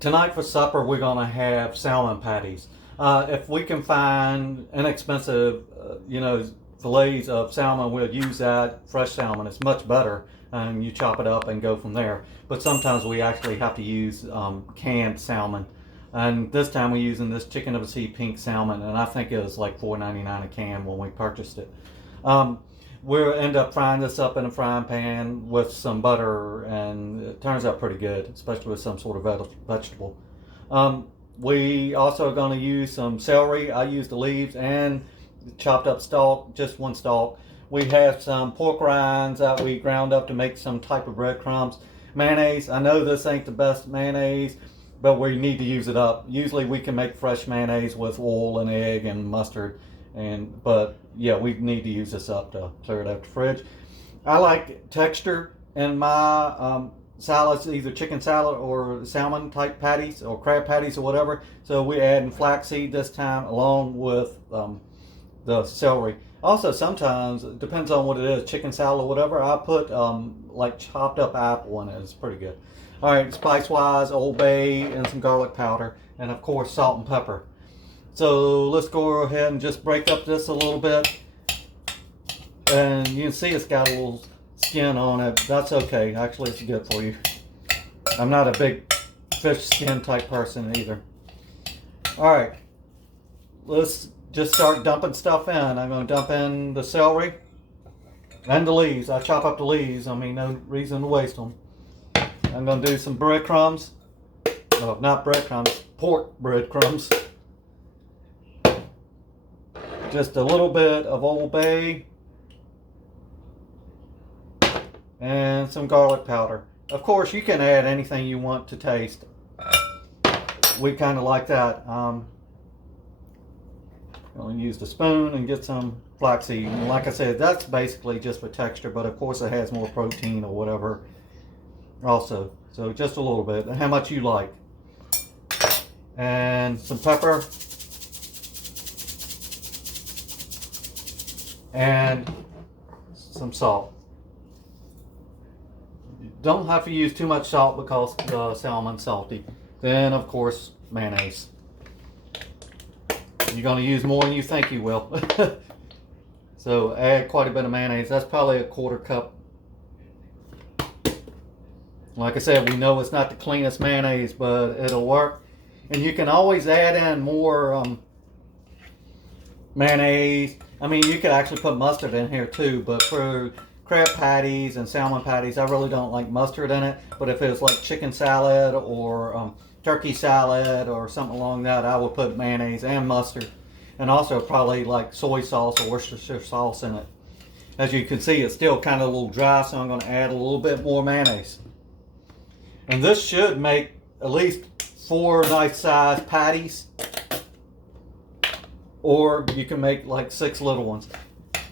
Tonight for supper, we're going to have salmon patties. If we can find inexpensive, fillets of salmon, we'll use that. Fresh salmon, it's much better, and you chop it up and go from there. But sometimes we actually have to use canned salmon. And this time we're using this chicken of the sea pink salmon, and I think it was like $4.99 a can when we purchased it. We'll end up frying this up in a frying pan with some butter, and it turns out pretty good, especially with some sort of vegetable. We also are going to use some celery. I used the leaves and chopped up stalk, just one stalk. We have some pork rinds that we ground up to make some type of breadcrumbs. Mayonnaise, I know this ain't the best mayonnaise, but we need to use it up. Usually we can make fresh mayonnaise with oil and egg and mustard, but yeah, we need to use this up to clear it out the fridge. I like texture in my salads, either chicken salad or salmon type patties or crab patties or whatever. So we're adding flaxseed this time along with the celery. Also, sometimes, it depends on what it is, chicken salad or whatever, I put like chopped up apple in it. It's pretty good. All right, spice-wise, Old Bay and some garlic powder, and of course salt and pepper. So let's go ahead and just break up this a little bit. And you can see it's got a little skin on it. That's okay. Actually, it's good for you. I'm not a big fish skin type person either. All right, let's just start dumping stuff in. I'm going to dump in the celery and the leaves. I chop up the leaves. I mean, no reason to waste them. I'm going to do some breadcrumbs. Oh, not breadcrumbs, pork breadcrumbs. Just a little bit of Old Bay and some garlic powder. Of course, you can add anything you want to taste. We kind of like that. I'm going to use the spoon and get some flaxseed. And like I said, that's basically just for texture, but of course it has more protein or whatever also. So just a little bit, how much you like. And some pepper. And some salt. You don't have to use too much salt because the salmon's salty. Then, of course, mayonnaise. You're going to use more than you think you will. So add quite a bit of mayonnaise. That's probably a quarter cup. Like I said, we know it's not the cleanest mayonnaise, but it'll work. And you can always add in more mayonnaise. I mean, you could actually put mustard in here too, but for crab patties and salmon patties, I really don't like mustard in it. But if it was like chicken salad or turkey salad or something along that, I would put mayonnaise and mustard. And also probably like soy sauce or Worcestershire sauce in it. As you can see, it's still kind of a little dry, so I'm going to add a little bit more mayonnaise. And this should make at least 4 nice sized patties. Or you can make like 6 little ones.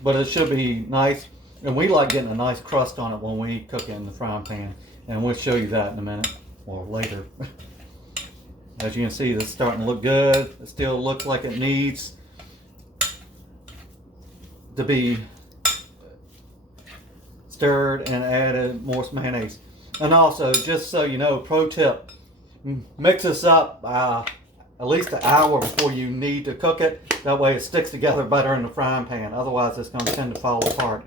But it should be nice. And we like getting a nice crust on it when we cook it in the frying pan. And we'll show you that in a minute or later. As you can see, this is starting to look good. It still looks like it needs to be stirred and added more mayonnaise. And also, just so you know, pro tip, mix this up at least an hour before you need to cook it. That way it sticks together better in the frying pan. Otherwise it's going to tend to fall apart.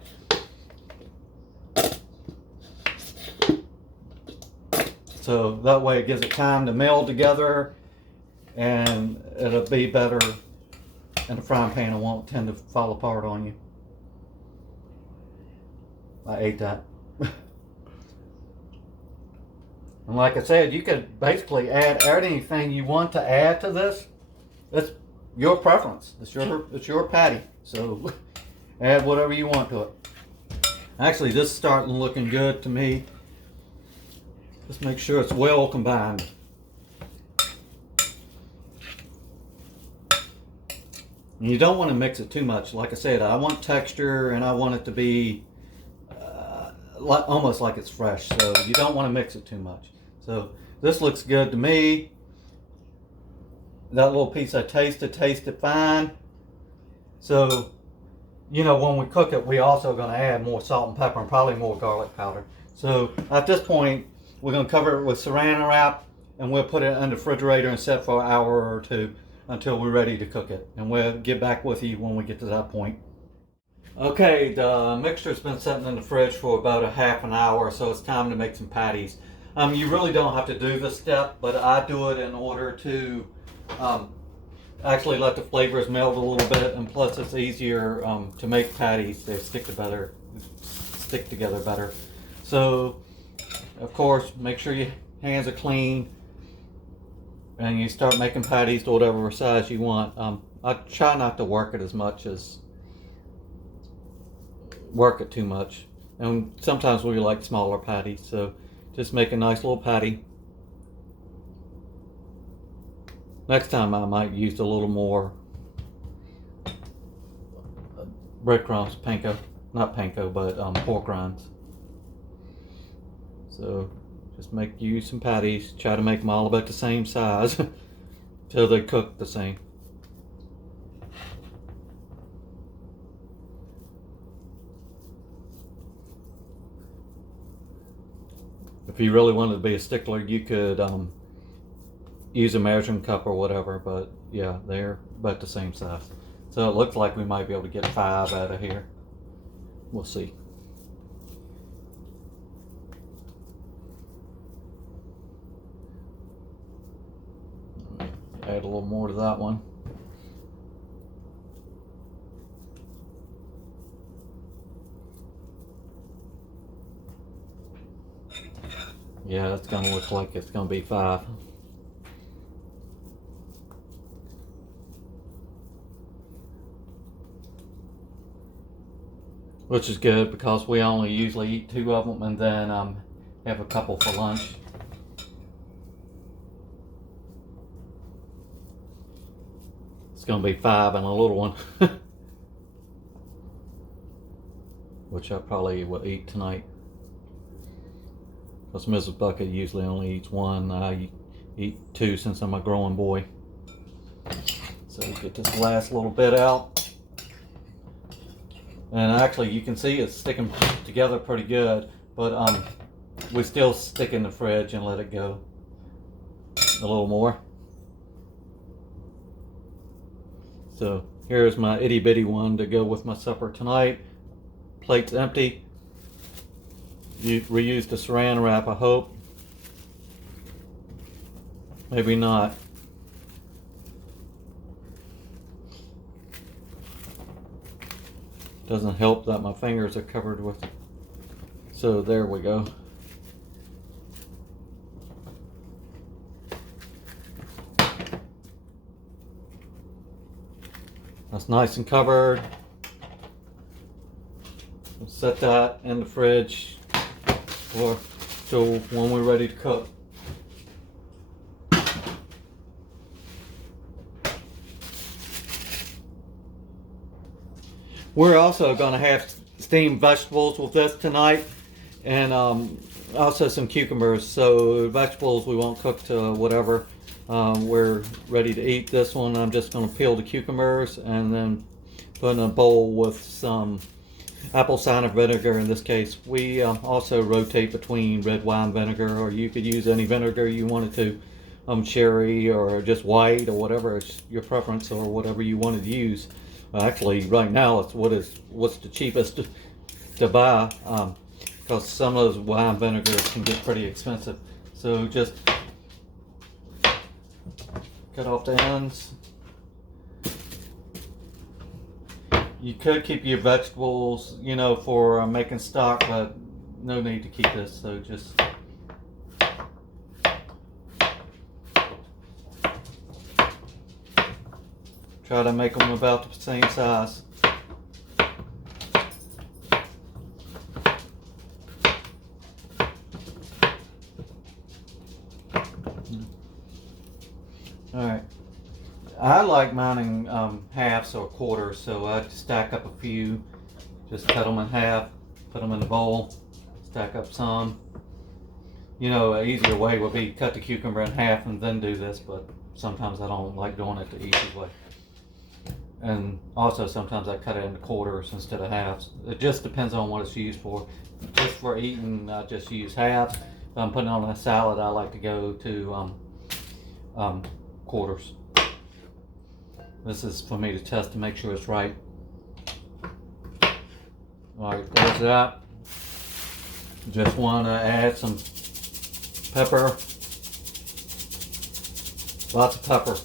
So that way it gives it time to meld together and it'll be better in the frying pan. It won't tend to fall apart on you. I ate that. And like I said, you could basically add anything you want to add to this. It's your preference. It's your patty. So add whatever you want to it. Actually, this is starting looking good to me. Just make sure it's well combined. And you don't want to mix it too much. Like I said, I want texture and I want it to be almost like it's fresh. So you don't want to mix it too much. So this looks good to me. That little piece I tasted fine. So, you know, when we cook it, we're also going to add more salt and pepper and probably more garlic powder. So at this point, we're going to cover it with saran wrap and we'll put it in the refrigerator and set for an hour or two until we're ready to cook it. And we'll get back with you when we get to that point. Okay, the mixture's been sitting in the fridge for about a half an hour, so it's time to make some patties. You really don't have to do this step, but I do it in order to actually let the flavors meld a little bit, and plus it's easier to make patties. They stick together better. So, of course, make sure your hands are clean, and you start making patties to whatever size you want. I try not to work it too much, and sometimes we like smaller patties, so just make a nice little patty. Next time I might use a little more breadcrumbs, not panko, but pork rinds. So just use some patties, try to make them all about the same size till they cook the same. If you really wanted to be a stickler, you could use a measuring cup or whatever, but yeah, they're about the same size. So it looks like we might be able to get 5 out of here. We'll see. Add a little more to that one. Yeah, it's gonna look like it's gonna be 5. Which is good because we only usually eat 2 of them and then have a couple for lunch. It's gonna be 5 and a little one. Which I probably will eat tonight. Because Mrs. Bucket usually only eats 1. I eat 2 since I'm a growing boy. So get this last little bit out. And actually you can see it's sticking together pretty good. But we still stick in the fridge and let it go a little more. So here's my itty bitty one to go with my supper tonight. Plate's empty. You reused the saran wrap, I hope. Maybe not. Doesn't help that my fingers are covered with. So there we go. That's nice and covered. We'll set that in the fridge till when we're ready to cook. We're also going to have steamed vegetables with this tonight, and also some cucumbers. So vegetables we won't cook to whatever we're ready to eat. This one I'm just going to peel the cucumbers and then put in a bowl with some apple cider vinegar. In this case, we also rotate between red wine vinegar, or you could use any vinegar you wanted to, cherry or just white or whatever. It's your preference, or whatever you wanted to use. Actually, right now it's what's the cheapest to buy, because some of those wine vinegars can get pretty expensive. So just cut off the ends. You could keep your vegetables, for making stock, but no need to keep this. So just try to make them about the same size. Alright. I like mine in halves or quarters, so I stack up a few, just cut them in half, put them in the bowl, stack up some. An easier way would be cut the cucumber in half and then do this, but sometimes I don't like doing it the easy way. And also sometimes I cut it into quarters instead of halves. It just depends on what it's used for. Just for eating, I just use halves. If I'm putting on a salad, I like to go to quarters. This is for me to test to make sure it's right. Alright, there's that. Just want to add some pepper. Lots of pepper.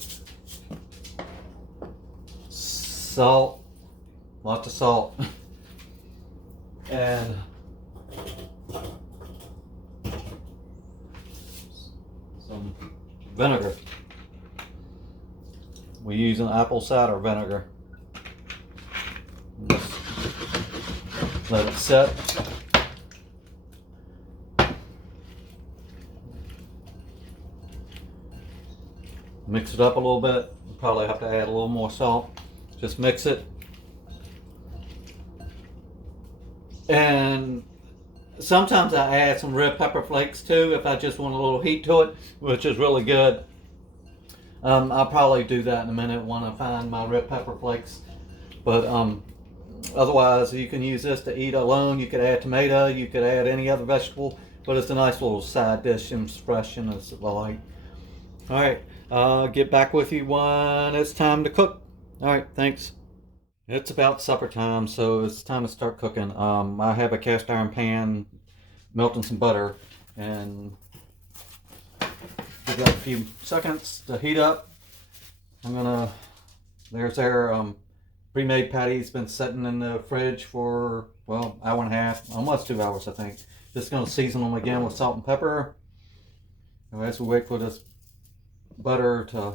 Salt. Lots of salt. And some vinegar. We use an apple cider vinegar. Just let it set. Mix it up a little bit. Probably have to add a little more salt. Just mix it. And sometimes I add some red pepper flakes too if I just want a little heat to it, which is really good. I'll probably do that in a minute when I find my red pepper flakes. But otherwise, you can use this to eat alone. You could add tomato, you could add any other vegetable, but it's a nice little side dish and it's fresh and it's light. Alright, get back with you when it's time to cook. Alright, thanks. It's about supper time, so it's time to start cooking. I have a cast iron pan, melting some butter, and give that a few seconds to heat up. There's our pre-made patties, been sitting in the fridge for, well, hour and a half, almost 2 hours I think. Just gonna season them again with salt and pepper. And as we wait for this butter to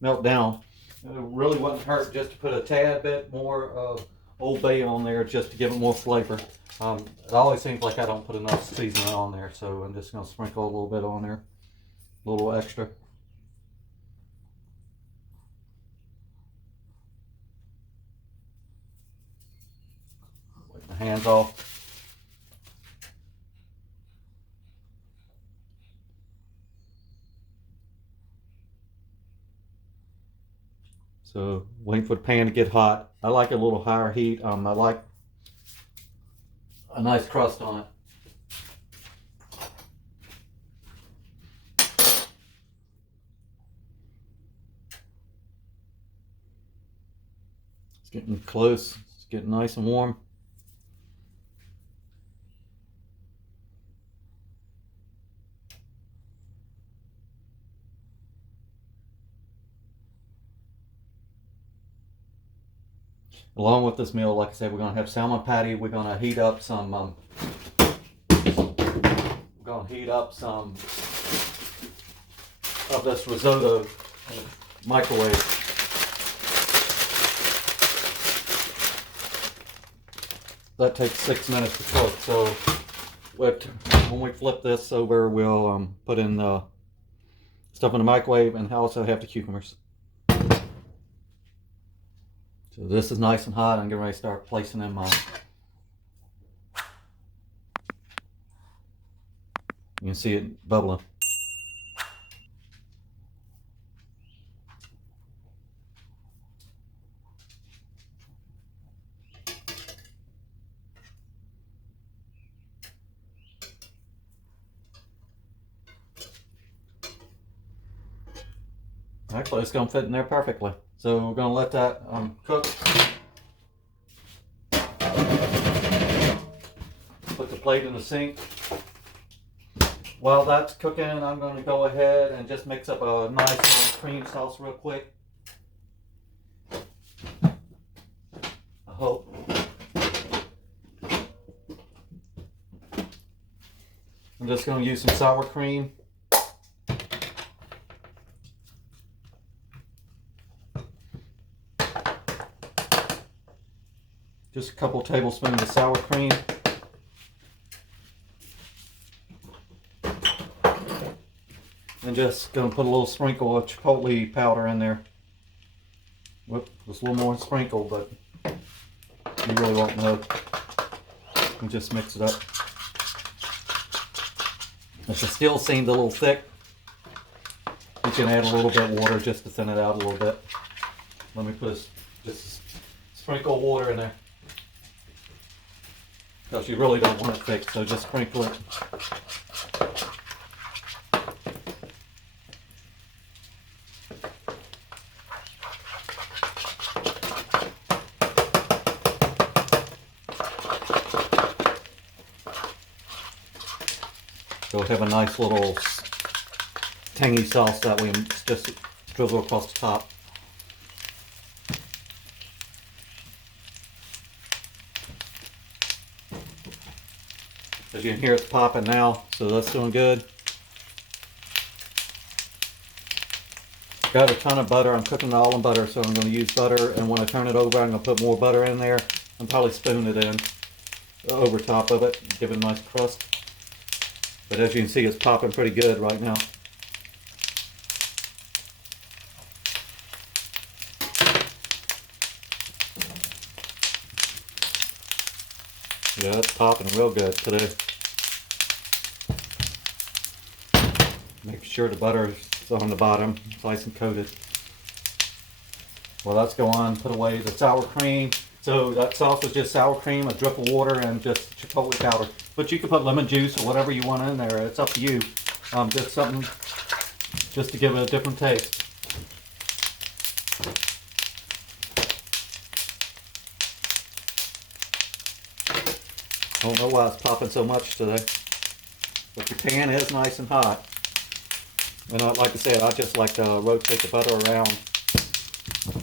melt down, it really wouldn't hurt just to put a tad bit more of Old Bay on there just to give it more flavor. It always seems like I don't put enough seasoning on there, so I'm just gonna sprinkle a little bit on there. A little extra. Wipe my hands off. So waiting for the pan to get hot. I like a little higher heat. I like a nice crust on it. It's getting close. It's getting nice and warm. Along with this meal, like I said, we're going to have salmon patty. We're going to heat up some of this risotto in the microwave. That takes 6 minutes to cook. So when we flip this over, we'll put in the stuff in the microwave, and also have the cucumbers. So this is nice and hot. I'm getting ready to start placing in my... You can see it bubbling. Actually, it's going to fit in there perfectly. So we're going to let that cook. Put the plate in the sink. While that's cooking, I'm going to go ahead and just mix up a nice cream sauce real quick. I hope. I'm just going to use some sour cream. Just a couple tablespoons of sour cream. And just gonna put a little sprinkle of chipotle powder in there. Whoop, just a little more sprinkle, but you really won't know. And just mix it up. If it still seems a little thick, you can add a little bit of water just to thin it out a little bit. Let me put just sprinkle of water in there. Because you really don't want it thick, so just sprinkle it. So it'll have a nice little tangy sauce that we just drizzle across the top. As you can hear, it's popping now, so that's doing good. Got a ton of butter. I'm cooking it all in butter, so I'm going to use butter, and when I turn it over, I'm going to put more butter in there and probably spoon it in over top of it, give it a nice crust. But as you can see, it's popping pretty good right now. Yeah, it's popping real good today. Make sure the butter is on the bottom, nice and coated. Well, let's go on, put away the sour cream. So that sauce is just sour cream, a drip of water, and just chipotle powder. But you can put lemon juice or whatever you want in there. It's up to you. Just something just to give it a different taste. I don't know why it's popping so much today. But the pan is nice and hot. And like I said, I just like to rotate the butter around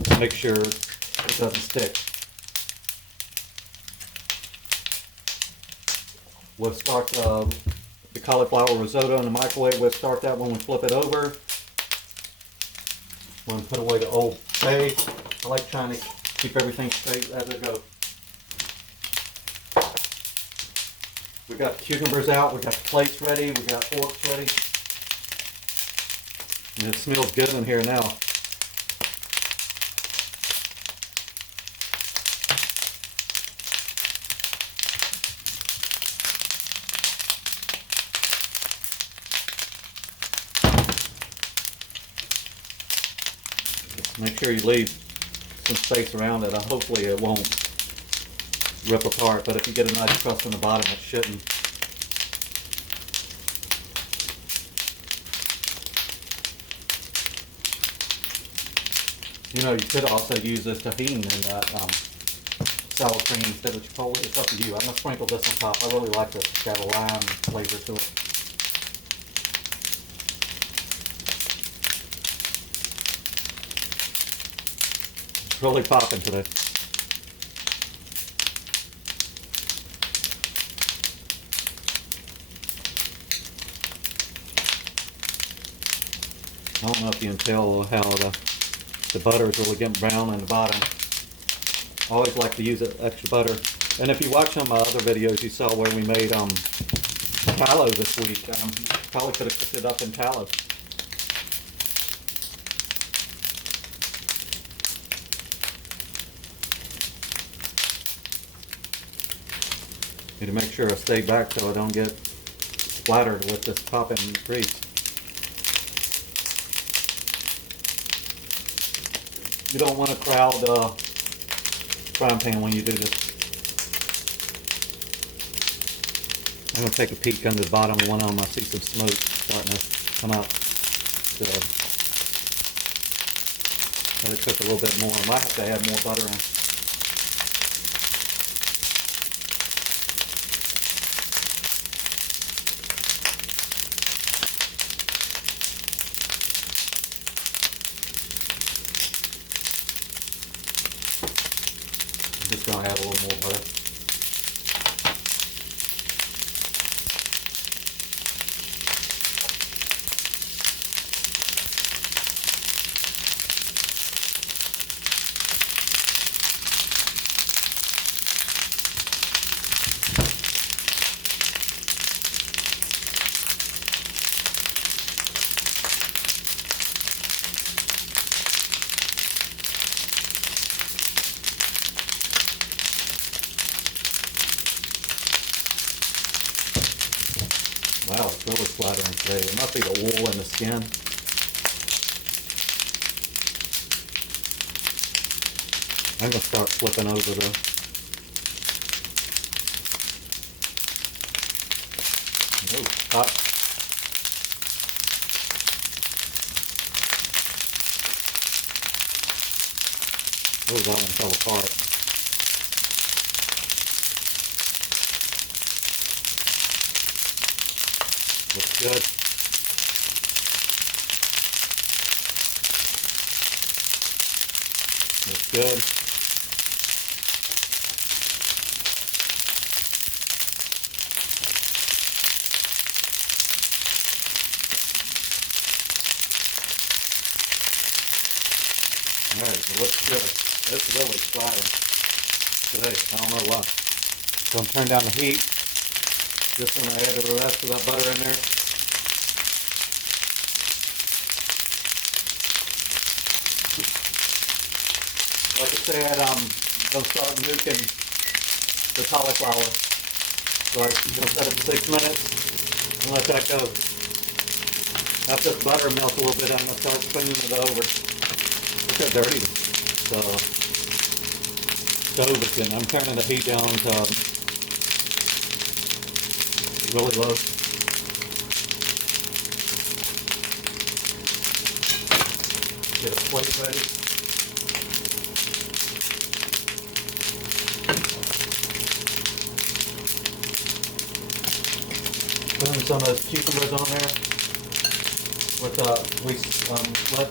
to make sure it doesn't stick. We'll start the cauliflower risotto in the microwave. We'll start that when we flip it over. We'll put away the Old Bay. I like trying to keep everything straight as it goes. We got the cucumbers out. We got the plates ready. We got forks ready. And it smells good in here now. Make sure you leave some space around it. Hopefully it won't rip apart, but if you get a nice crust on the bottom, it shouldn't. You know, you could also use this tahini in that sour cream instead of chipotle. It's up to you. I'm going to sprinkle this on top. I really like this. It's got a lime flavor to it. It's really popping today. I don't know if you can tell how the butter is really getting brown in the bottom. I always like to use extra butter. And if you watch some of my other videos, you saw where we made tallow this week. Probably could have cooked it up in tallow. Need to make sure I stay back so I don't get splattered with this popping grease. You don't want to crowd frying pan when you do this. I'm going to take a peek under the bottom of one of them. I see some smoke starting to come out. So let it cook a little bit more. I might have to add more butter in. Just going to add a little more butter. Wow, it's really flattering today. It must be the oil in the skin. I'm going to start flipping over though. Oh, hot. Oh, that one fell apart. Looks good. Looks good. Alright, it looks good. It's really flattering today. I don't know why. So I'm turning down the heat. Just gonna add the rest of that butter in there. Like I said, I'm gonna start nuking the cauliflower. So I'm gonna set it for 6 minutes and let that go. After the butter melts a little bit, I'm gonna start spinning it over. Look how dirty the stove is getting. I'm turning the heat down to really low. Get a plate ready. Putting some of those cucumbers on there. With we let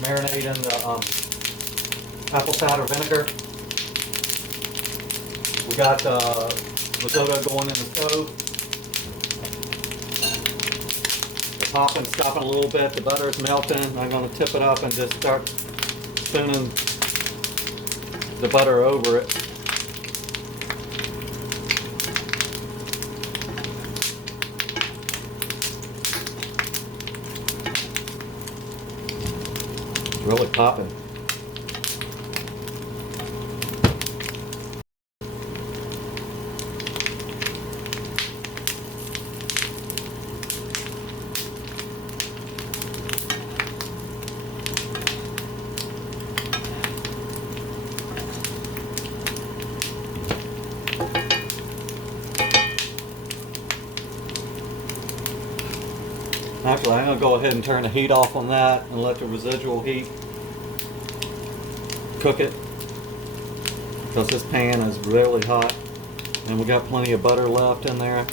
marinate in the apple cider vinegar. We got risotto going in the stove. The popping, stopping a little bit. The butter is melting. I'm going to tip it up and just start spooning the butter over it. It's really popping. Actually, I'm going to go ahead and turn the heat off on that and let the residual heat cook it, because this pan is really hot and we got plenty of butter left in there.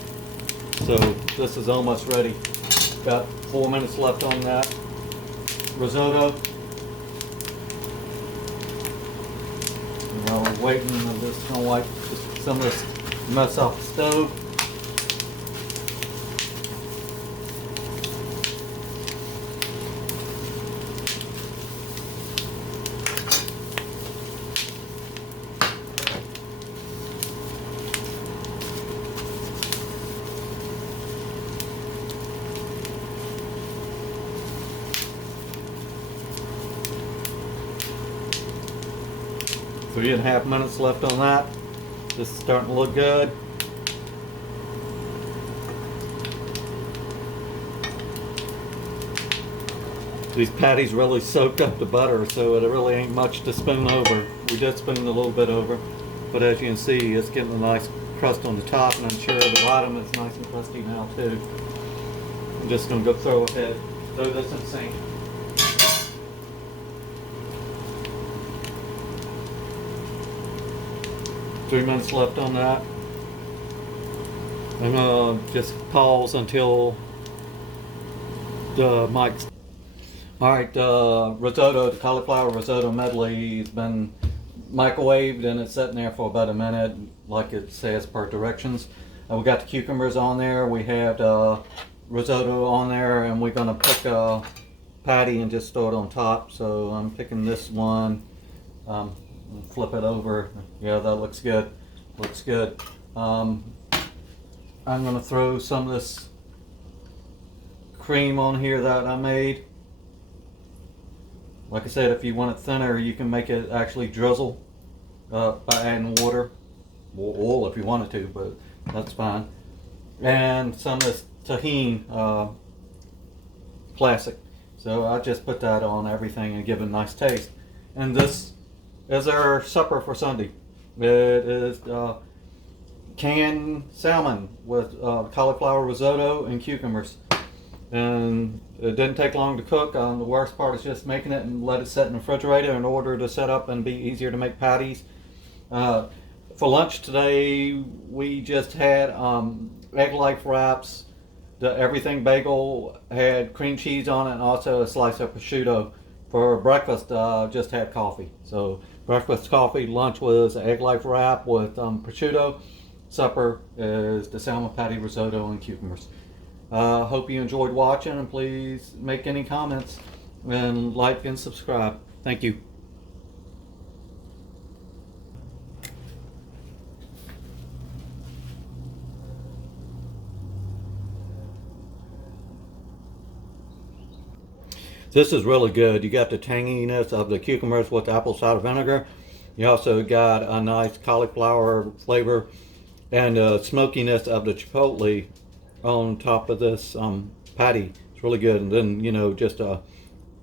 So this is almost ready. Got 4 minutes left on that risotto. While we're waiting, I'm just going to wipe some of this mess off the stove. So 3.5 minutes left on that. This is starting to look good. These patties really soaked up the butter, so it really ain't much to spoon over. We did spoon a little bit over, but as you can see, it's getting a nice crust on the top, and I'm sure the bottom is nice and crusty now too. I'm just going to go throw this in the sink. Three minutes left on that. I'm going to just pause until the mic's... Alright, risotto, the cauliflower risotto medley has been microwaved and it's sitting there for about a minute, like it says per directions. We got the cucumbers on there, we had risotto on there, and we're going to pick a patty and just throw it on top. So I'm picking this one. Flip it over. Yeah, that looks good. Looks good. I'm going to throw some of this cream on here that I made. Like I said, if you want it thinner, you can make it actually drizzle by adding water. Or oil if you wanted to, but that's fine. And some of this tahini, classic. So I just put that on everything and give it a nice taste. And this is our supper for Sunday. It is canned salmon with cauliflower risotto and cucumbers. And it didn't take long to cook. The worst part is just making it and let it sit in the refrigerator in order to set up and be easier to make patties. For lunch today, we just had egg life wraps. The everything bagel had cream cheese on it and also a slice of prosciutto. For breakfast, just had coffee. So breakfast coffee, lunch was an egg life wrap with prosciutto. Supper is the salmon patty risotto and cucumbers. Hope you enjoyed watching, and please make any comments and like and subscribe. Thank you. This is really good. You got the tanginess of the cucumbers with the apple cider vinegar. You also got a nice cauliflower flavor and the smokiness of the chipotle on top of this patty. It's really good. And then, you know, just a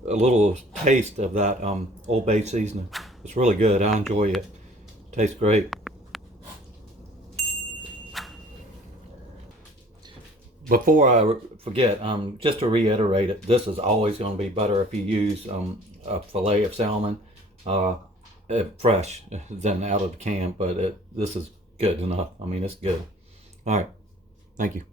little taste of that Old Bay seasoning. It's really good. I enjoy it. Tastes great. Before I forget, just to reiterate it, this is always going to be better if you use a fillet of salmon fresh than out of the can, but this is good enough. I mean, it's good. All right. Thank you.